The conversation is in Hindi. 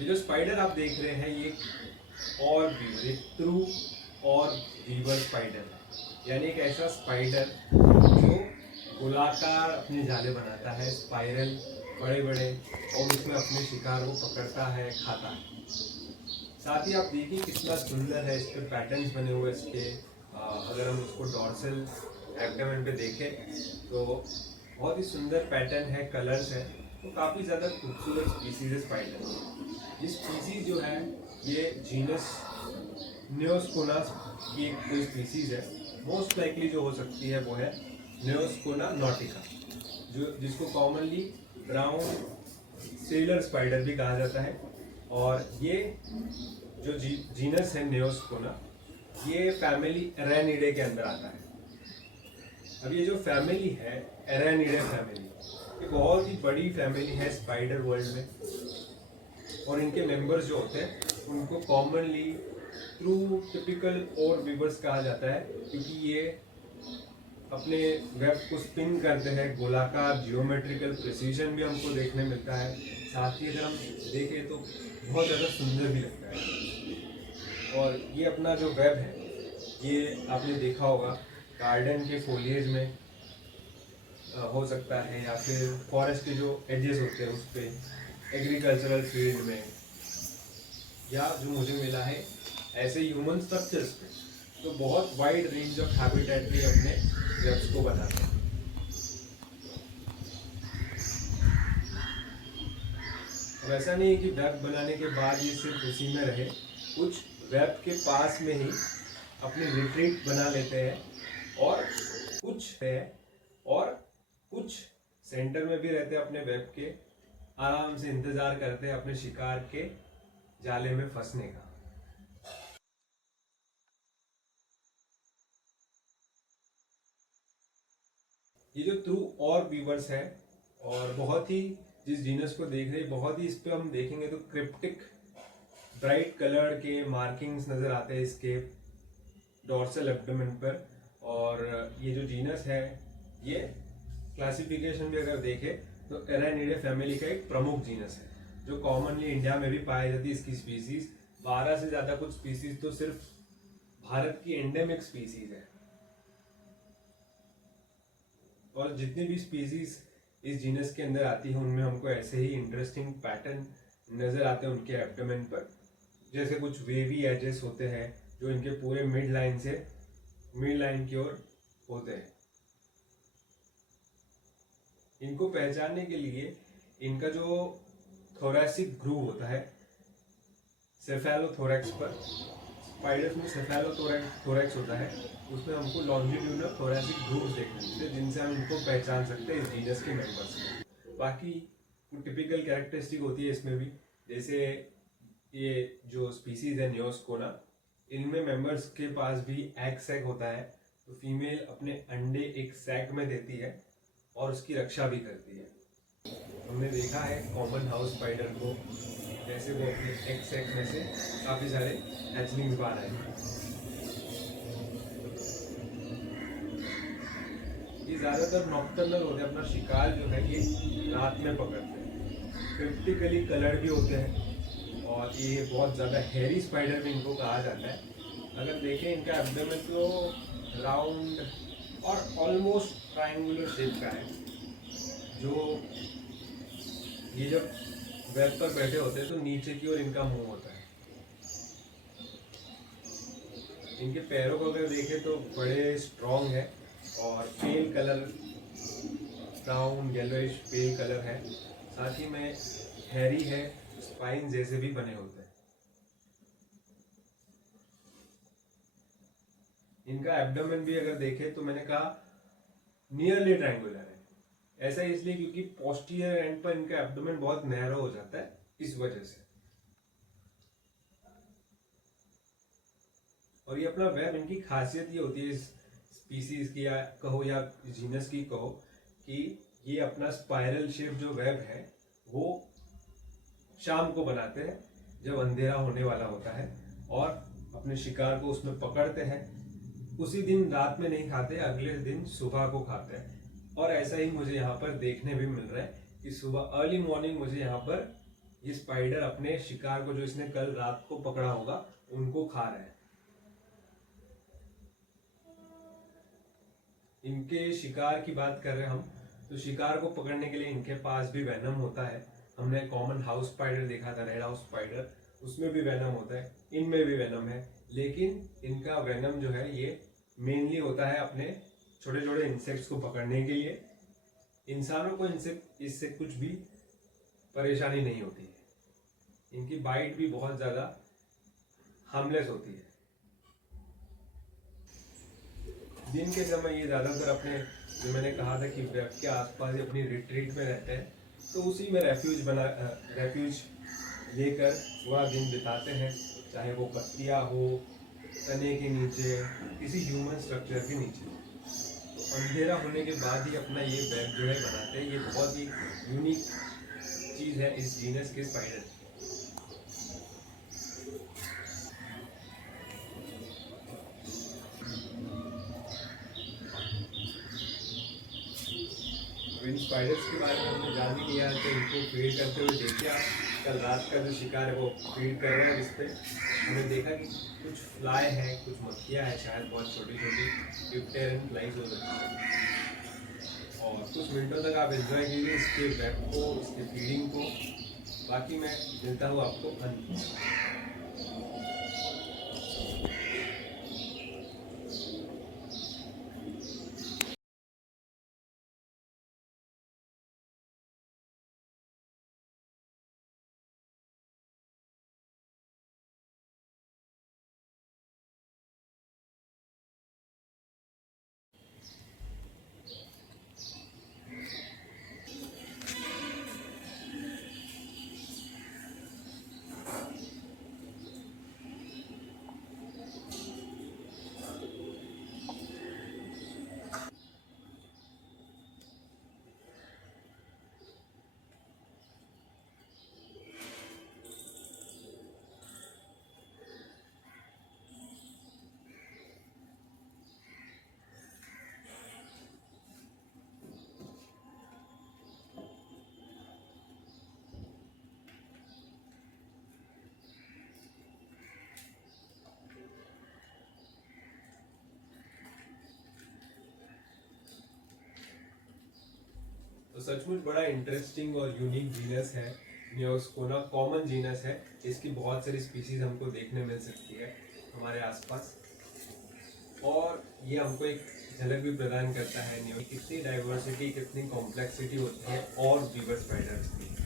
ये जो स्पाइडर आप देख रहे हैं ये और वीवर, एक ट्रू और वीवर स्पाइडर है। यानी एक ऐसा स्पाइडर जो गोलाकार अपने जाले बनाता है, स्पाइरल बड़े बड़े, और उसमें अपने शिकार को पकड़ता है, खाता है। साथ ही आप देखिए कितना सुंदर है, इस पे पैटर्न्स बने हुए इसके। अगर हम इसको डॉर्सल एब्डोमेन पे देखें तो बहुत ही सुंदर पैटर्न है, कलर्स है, तो काफ़ी ज़्यादा खूबसूरत स्पीसीज है स्पाइडर। ये स्पीसीज जो है ये जीनस नियोस्कोना की एक कोई स्पीसीज है। मोस्ट लाइकली जो हो सकती है वो है नियोस्कोना नॉटिका, जो जिसको कॉमनली ब्राउन सेलर स्पाइडर भी कहा जाता है। और ये जो जीनस है नियोस्कोना, ये फैमिली एरानिडे के अंदर आता है। अब ये जो फैमिली है एरानिडे फैमिली, ये बहुत ही बड़ी फैमिली है स्पाइडर वर्ल्ड में। और इनके मेंबर्स जो होते हैं उनको कॉमनली ट्रू टिपिकल और वीवर्स कहा जाता है, क्योंकि ये अपने वेब को स्पिन करते हैं, गोलाकार जियोमेट्रिकल प्रिसीजन भी हमको देखने मिलता है। साथ ही अगर हम देखें तो बहुत ज़्यादा सुंदर भी लगता है। और ये अपना जो वेब है ये आपने देखा होगा गार्डन के फोलिएज में हो सकता है, या फिर फॉरेस्ट के जो एजेस होते हैं उस पर, एग्रीकल्चरल फील्ड में, या जो मुझे मिला है ऐसे ह्यूमन स्ट्रक्चर्स पे। तो बहुत वाइड रेंज ऑफ हैबिटेट में अपने वेब्स को बनाते हैं। अब ऐसा नहीं है कि वेब बनाने के बाद ये सिर्फ उसी में रहे, कुछ वेब के पास में ही अपने रिट्रीट बना लेते हैं, और कुछ सेंटर में भी रहते हैं अपने वेब के, आराम से इंतजार करते हैं अपने शिकार के जाले में फंसने का। ये जो ट्रू और वीवर्स है, और बहुत ही जिस जीनस को देख रहे हैं, बहुत ही इस पे हम देखेंगे तो क्रिप्टिक ब्राइट कलर के मार्किंग्स नजर आते हैं इसके डॉर्सल एब्डोमेन पर। और ये जो जीनस है ये क्लासिफिकेशन भी अगर देखें तो एरानिडे फैमिली का एक प्रमुख जीनस है, जो कॉमनली इंडिया में भी पाई जाती है। इसकी स्पीसीज 12 से ज्यादा, कुछ स्पीसीज तो सिर्फ भारत की एंडेमिक स्पीसीज है। और जितनी भी स्पीसीज इस जीनस के अंदर आती है उनमें हमको ऐसे ही इंटरेस्टिंग पैटर्न नजर आते हैं उनके एब्डोमेन पर। जैसे कुछ वेवी एजेस होते हैं जो इनके पूरे मिड लाइन से मिड लाइन की ओर होते हैं। इनको पहचानने के लिए इनका जो थोरैसिक ग्रूव होता है सेफेलोथोरैक्स पर, स्पाइडर्स में सेफेलोथोरैक्स होता है, उसमें हमको लॉन्जिट्यूडनल थोरैसिक ग्रूव्स देखने मिलते हैं, जिनसे हम इनको पहचान सकते हैं इस जीनस के मेंबर्स को। बाकी टिपिकल कैरेक्टरिस्टिक होती है इसमें भी, जैसे ये जो स्पीसीज है नियोस्कोना, इनमें मेंबर्स के पास भी एग सैक होता है। तो फीमेल अपने अंडे एक सैक में देती है और उसकी रक्षा भी करती है। हमने देखा है कॉमन हाउस स्पाइडर को, जैसे वो अपने एग सैक में से काफी सारे हैचलिंग्स बाहर आए। ये ज्यादातर नॉक्टर्नल होते हैं, अपना शिकार जो है ये रात में पकड़ते हैं। क्रिप्टिकली कलर्ड भी होते हैं, और ये बहुत ज़्यादा हेरी स्पाइडर भी इनको कहा जाता है। अगर देखें इनका एब्डोमेन तो राउंड और ऑलमोस्ट ट्रायंगुलर शेप का है। जो ये जब वेब पर बैठे होते हैं तो नीचे की ओर इनका मुंह होता है। इनके पैरों को अगर देखें तो बड़े स्ट्रॉन्ग है, और पेल कलर, ब्राउन येलोइश पेल कलर है। साथ ही में हैरी है, स्पाइन जैसे भी बने होते हैं। इनका एब्डोमेन भी अगर देखें तो मैंने कहा नियरली ट्रायंगुलर है। ऐसा इसलिए क्योंकि पोस्टीरियर एंड पर इनका एब्डोमेन बहुत नैरो हो जाता है, इस वजह से। और ये अपना वेब, इनकी खासियत ये होती है इस स्पीसीज की, या कहो या जीनस की कहो, कि ये अपना स्पाइरल शेप जो वेब है वो शाम को बनाते हैं जब अंधेरा होने वाला होता है, और अपने शिकार को उसमें पकड़ते हैं। उसी दिन रात में नहीं खाते, अगले दिन सुबह को खाते हैं। और ऐसा ही मुझे यहाँ पर देखने भी मिल रहा है कि सुबह अर्ली मॉर्निंग मुझे यहाँ पर ये स्पाइडर अपने शिकार को जो इसने कल रात को पकड़ा होगा उनको खा रहा है। इनके शिकार की बात कर रहे हैं हम, तो शिकार को पकड़ने के लिए इनके पास भी वेनम होता है। हमने कॉमन हाउस स्पाइडर देखा था, रेड हाउस स्पाइडर, उसमें भी वेनम होता है, इनमें भी वेनम है। लेकिन इनका वेनम जो है ये मेनली होता है अपने छोटे छोटे इंसेक्ट्स को पकड़ने के लिए। इंसानों को इनसे इससे कुछ भी परेशानी नहीं होती है। इनकी बाइट भी बहुत ज़्यादा हार्मलेस होती है। दिन के समय ये ज़्यादातर अपने, जो मैंने कहा था कि वेब के आसपास ही अपनी रिट्रीट में रहते हैं, तो उसी में रेफ्यूज लेकर पूरा दिन बिताते हैं, चाहे वो पत्तियाँ हो, तने के नीचे, किसी ह्यूमन स्ट्रक्चर के नीचे। तो अंधेरा होने के बाद ही अपना ये वेब जो है बनाते हैं। ये बहुत ही यूनिक चीज़ है इस जीनस के स्पाइडर। इन स्पाइडर्स के बारे में हमने जान ही लिया, तो इनको फीड करते हुए देखिए आप। कल रात का जो शिकार है वो फीड कर रहे हैं इस पर। हमने देखा कि कुछ फ्लाई है, कुछ मक्खियाँ हैं, शायद बहुत छोटी छोटी ड्यूटेरियन फ्लाइज हो सकती है। और कुछ मिनटों तक आप एंजॉय कीजिए इसके वेब को, इसके फीडिंग को। बाकी मैं मिलता हूँ आपको अंत में। तो सचमुच बड़ा इंटरेस्टिंग और यूनिक जीनस है नियोस्कोना। कॉमन जीनस है, इसकी बहुत सारी स्पीसीज हमको देखने मिल सकती है हमारे आसपास। और ये हमको एक झलक भी प्रदान करता है कितनी डाइवर्सिटी, कितनी कॉम्प्लेक्सिटी होती है और वीवर स्पाइडर्स की।